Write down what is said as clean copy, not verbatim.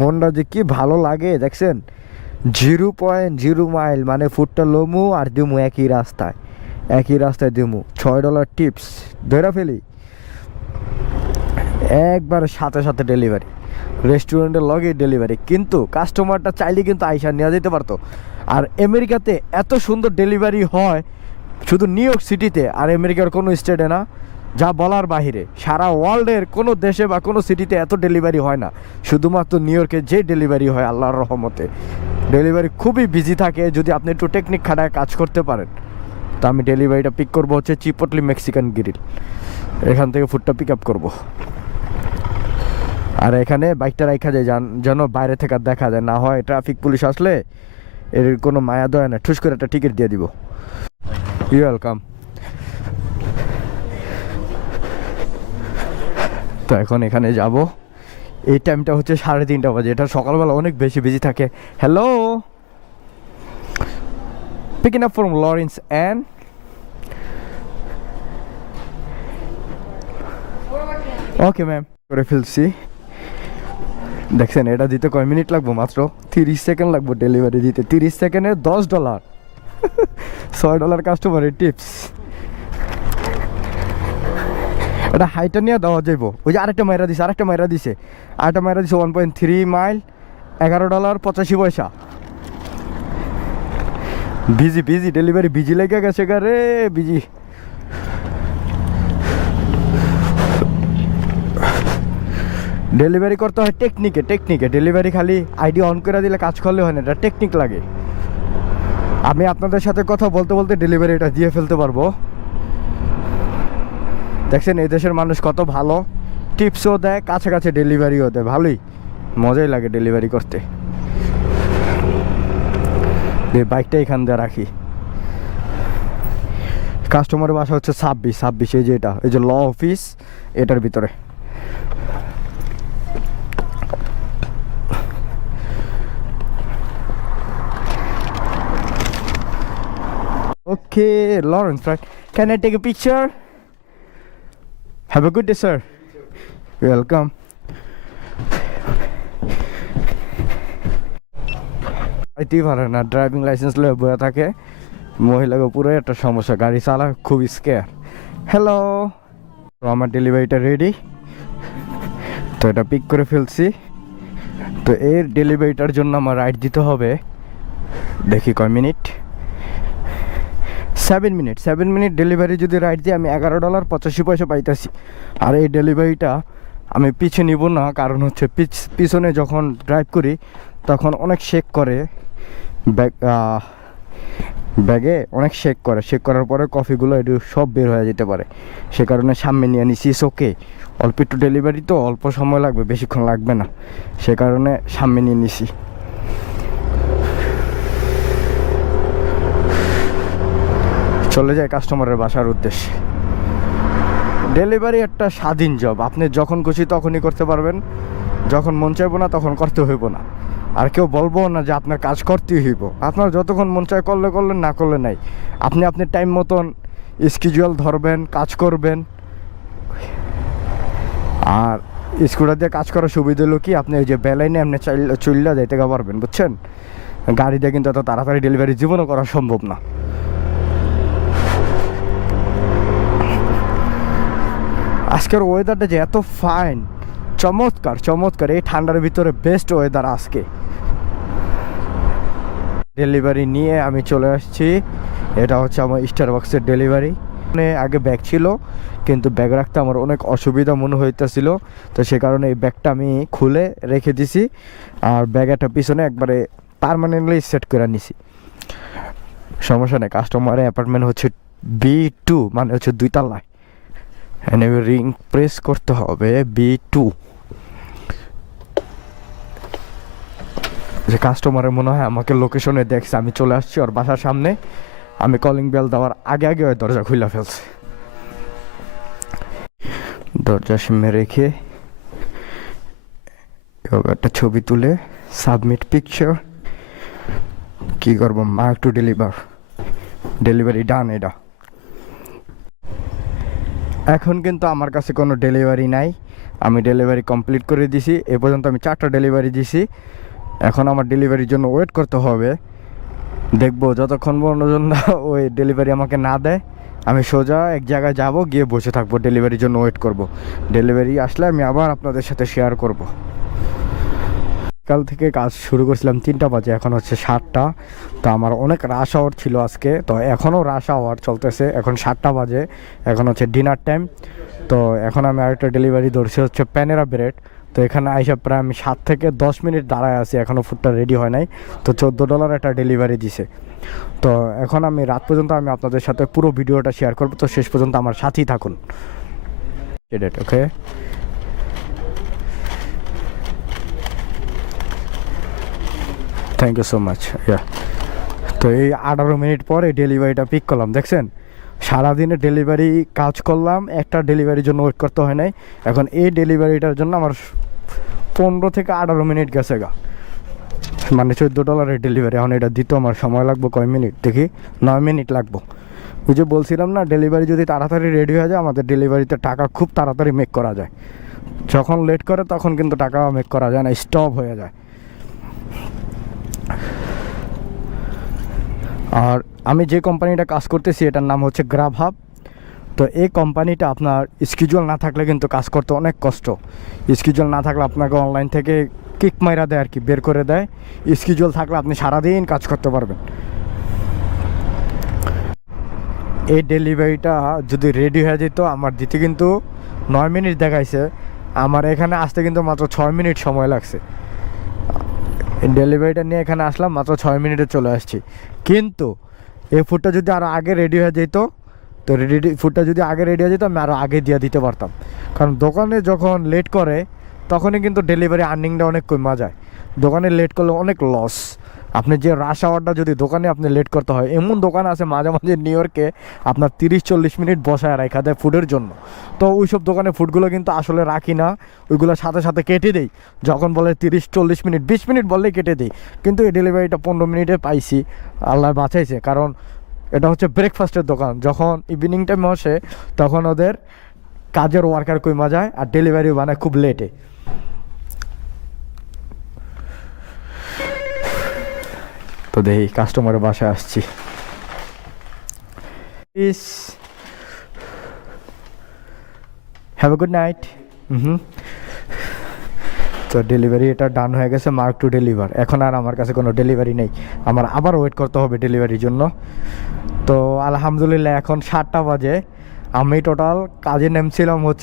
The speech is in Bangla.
মনটা যে কি ভালো লাগে দেখছেন, 0.0 মাইল মানে ফুটটা লমু আর দিমু একই রাস্তায় দিমু $6 টিপস ধরে ফেলি, একবার সাথে সাথে ডেলিভারি, রেস্টুরেন্টের লগে ডেলিভারি। কিন্তু কাস্টমারটা চাইলে কিন্তু আইসা নেওয়া যেতে পারতো। আর আমেরিকাতে এত সুন্দর ডেলিভারি হয় শুধু নিউ ইয়র্ক সিটিতে, আর আমেরিকার কোনো স্টেটে না, যা বলার বাহিরে। সারা ওয়ার্ল্ডের কোনো দেশে বা কোনো সিটিতে এত ডেলিভারি হয় না, শুধুমাত্র নিউ ইয়র্কে যে ডেলিভারি হয় আল্লাহর রহমতে। ডেলিভারি খুবই বিজি থাকে যদি আপনি একটু টেকনিক খাটায় কাজ করতে পারেন। তো আমি ডেলিভারিটা পিক করবো হচ্ছে চিপটলি মেক্সিকান গ্রিল, এখান থেকে ফুডটা পিক আপ করবো। আর এখানে বাইকটা রাখা যায় যেন বাইরে থেকে দেখা যায়, না হয় ট্রাফিক পুলিশ আসলে এর কোনো মায়া দয়া না, ঠুস করে একটা টিকিট দিয়ে দিব। You welcome. তো এখন এখানে যাব, এই টাইমটা হচ্ছে 3:30 বাজে, এটা সকালবেলা অনেক বেশি বিজি থাকে। Hello, picking up from Lawrence and okay ma'am, করে ফেলছি। দেখছেন এটা দিতে কয় মিনিট লাগবো? মাত্র 30 সেকেন্ড লাগবো ডেলিভারি দিতে। 30 সেকেন্ডে $10, $6 কাস্টমারের টিপস। এটা হাইটা নিয়ে দেওয়া যাইব। ওই যে আরেকটা মাইরা দিছে 1.3 মাইল, $11.85। বিজি ডেলিভারি বিজি লেগে গেছে রে, বিজি। ডেলিভারি করতে হয় টেকনিকে। ডেলিভারি খালি আইডি অন করে দিলে কাজ করলে হয় না, এটা টেকনিক লাগে। আমি আপনাদের সাথে কথা বলতে বলতে ডেলিভারিটা দিয়ে ফেলতে পারবো। দেখছেন এই দেশের মানুষ কত ভালো, টিপসও দেয়, কাছাকাছি ডেলিভারিও দেয়, ভালোই মজাই লাগে ডেলিভারি করতে। বাইকটা এখান দিয়ে রাখি। কাস্টমারের বাসা হচ্ছে 26, এই যে এটা, এই যে ল অফিস, এটার ভিতরে। Okay, Lawrence, right? Can I take a picture? Have a good day, sir. Welcome. আইতেই পারে না, ড্রাইভিং লাইসেন্স লয়ে বয়ে থাকে। মহিলাকে পুরো একটা সমস্যা, গাড়ি চালা খুব স্কেয়ার। হ্যালো, তো আমার ডেলিভারিটা রেডি, তো এটা পিক করে ফেলছি। তো এর ডেলিভারিটার জন্য আমার রাইড দিতে হবে, দেখি কয় মিনিট, 7 মিনিট ডেলিভারি যদি রাইড দিই আমি $11.85 পাইতেছি। আর এই ডেলিভারিটা আমি পিছে নিব না, কারণ হচ্ছে পিছনে যখন ড্রাইভ করি তখন অনেক শেক করে, ব্যাগে অনেক শেক করার পরে কফিগুলো একটু সব বের হয়ে যেতে পারে, সে কারণে সামনে নিয়ে নিছি। ওকে, অল্প একটু ডেলিভারি তো অল্প সময় লাগবে, বেশিক্ষণ লাগবে না, সে কারণে সামনে নিয়ে নিছি। চলে যায় কাস্টমারের বাসার উদ্দেশ্যে। ডেলিভারি একটা স্বাধীন জব, আপনি যখন খুশি তখনই করতে পারবেন, যখন মন চাইবো না তখন করতে হইব না। আর কেউ বলবো না যে আপনার কাজ করতেই হইব, আপনার যতক্ষণ মন চায় করলেন, না করলে নাই। আপনি আপনার টাইম মতন স্কেজুয়াল ধরবেন, কাজ করবেন। আর স্কুটার দিয়ে কাজ করার সুবিধা হলো কি, আপনি ওই যে বেলাইনে আপনি চল্লা যাইতে পারবেন, বুঝছেন? গাড়ি দিয়ে কিন্তু এত তাড়াতাড়ি ডেলিভারি জীবনও করা সম্ভব না। আজকের ওয়েদারটা যে এত ফাইন, চমৎকার, এই ঠান্ডার ভিতরে বেস্ট ওয়েদার আজকে। ডেলিভারি নিয়ে আমি চলে আসছি, এটা হচ্ছে আমার স্টারবাক্সের ডেলিভারি। আগে ব্যাগ ছিল, কিন্তু ব্যাগ রাখতে আমার অনেক অসুবিধা মনে হইতেছিল, তো সে কারণে এই ব্যাগটা আমি খুলে রেখে দিছি। আর ব্যাগটা পিছনে একবারে পার্মানেন্টলি সেট করে নিছি, সমস্যা নেই। কাস্টমারের অ্যাপার্টমেন্ট হচ্ছে B2, মানে হচ্ছে 2 তলায়। রিং প্রেস করতে হবে B2। যে কাস্টমারের মনে হয় আমাকে লোকেশনে দেখছে, আমি চলে আসছি ওর বাসার সামনে। আমি কলিং বেল দেওয়ার আগে ওই দরজা খুলে ফেলছে। দরজা সামনে রেখে একটা ছবি তুলে সাবমিট পিকচার। কি করবো, মার্ক টু ডেলিভারি ডান। এটা এখন কিন্তু আমার কাছে কোনো ডেলিভারি নাই, আমি ডেলিভারি কমপ্লিট করে দিছি। এ পর্যন্ত আমি 4টা ডেলিভারি দিছি। এখন আমার ডেলিভারির জন্য ওয়েট করতে হবে। দেখবো যতক্ষণ পর্যন্ত ওই ডেলিভারি আমাকে না দেয়, আমি সোজা এক জায়গায় যাব, গিয়ে বসে থাকবো, ডেলিভারির জন্য ওয়েট করব। ডেলিভারি আসলে আমি আবার আপনাদের সাথে শেয়ার করব। কাল থেকে কাজ শুরু করছিলাম 3টা বাজে, এখন হচ্ছে 7টা। তো আমার অনেক রাশ আওয়ার ছিল আজকে, তো এখনও রাশ আওয়ার চলতেছে। এখন 7টা বাজে, এখন হচ্ছে ডিনার টাইম। তো এখন আমি আরেকটা ডেলিভারি ধরছি, হচ্ছে প্যানেরা ব্রেড। তো এখানে আইসা প্রায় আমি 7 থেকে 10 মিনিট দাঁড়ায় আছি, এখনও ফুডটা রেডি হয় নাই। তো $14 একটা ডেলিভারি দিছে। তো এখন আমি রাত পর্যন্ত আমি আপনাদের সাথে পুরো ভিডিওটা শেয়ার করবো, তো শেষ পর্যন্ত আমার সাথেই থাকুন। ওকে, থ্যাংক ইউ সো মাচ। তো এই 18 মিনিট পরে ডেলিভারিটা পিক করলাম, দেখছেন? সারাদিনে ডেলিভারি কাজ করলাম, একটা ডেলিভারির জন্য ওয়েট করতে হয় নাই। এখন এই ডেলিভারিটার জন্য আমার 15 থেকে 18 মিনিট গেছে গা, মানে $14 ডেলিভারি। এখন এটা দিতে আমার সময় লাগবে কয় মিনিট দেখি, 9 মিনিট লাগবে। ওই যে বলছিলাম না, ডেলিভারি যদি তাড়াতাড়ি রেডি হয়ে যায়, আমাদের ডেলিভারিতে টাকা খুব তাড়াতাড়ি মেক করা যায়। যখন লেট করে তখন কিন্তু টাকা মেক করা যায় না, স্টপ হয়ে যায়। আর আমি যে কোম্পানিটা কাজ করতেছি এটার নাম হচ্ছে গ্রাবহাব। তো এই কোম্পানিটা আপনার স্কিজুয়াল না থাকলে কিন্তু কাজ করতে অনেক কষ্ট। স্কিজুয়াল না থাকলে আপনাকে অনলাইন থেকে কিক মাইরা দেয় আর কি, বের করে দেয়। স্কিজুয়াল থাকলে আপনি সারাদিন কাজ করতে পারবেন। এই ডেলিভারিটা যদি রেডি হয়ে যেত, আমার দিতে কিন্তু 9 মিনিট দেখাইছে, আমার এখানে আসতে কিন্তু মাত্র 6 মিনিট সময় লাগছে। ডেলিভারিটা নিয়ে এখানে আসলাম, মাত্র 6 মিনিটে চলে আসছি। কিন্তু এই ফুডটা যদি আরও আগে রেডি হয়ে যেত, তো ফুডটা যদি আগে রেডি হয়ে যেত, আমি আরও আগে দিয়ে দিতে পারতাম। কারণ দোকানে যখন লেট করে তখনই কিন্তু ডেলিভারি আর্নিংটা অনেক কমে যায়। দোকানে লেট করলে অনেক লস। আপনি যে রাশ আওয়ারটা যদি দোকানে আপনি লেট করতে হয়, এমন দোকান আছে মাঝে মাঝে নিউ ইয়র্কে আপনার 30-40 মিনিট বসায় রাখা দেয় ফুডের জন্য। তো ওই সব দোকানে ফুডগুলো কিন্তু আসলে রাখি না, ওইগুলো সাথে সাথে কেটে দেই। যখন বলে 30-40 মিনিট, 20 মিনিট বললেই কেটে দিই। কিন্তু এই ডেলিভারিটা 15 মিনিটে পাইছি, আল্লাহ বাঁচাইছে। কারণ এটা হচ্ছে ব্রেকফাস্টের দোকান, যখন ইভিনিং টাইমে আসে তখন ওদের কাজের ওয়ার্কার কমে যায়, আর ডেলিভারি বানায় খুব লেটে। তো দেখি কাস্টমারের বাসায় আসছি। Please have a good night. তো ডেলিভারি এটা ডান হয়ে গেছে, মার্ক টু ডেলিভার। এখন আর আমার কাছে কোনো ডেলিভারি নেই, আমার আবার ওয়েট করতে হবে ডেলিভারির জন্য। তো আলহামদুলিল্লাহ এখন 7টা বাজে। আমি টোটাল কাজে নেমছিলাম হচ্ছে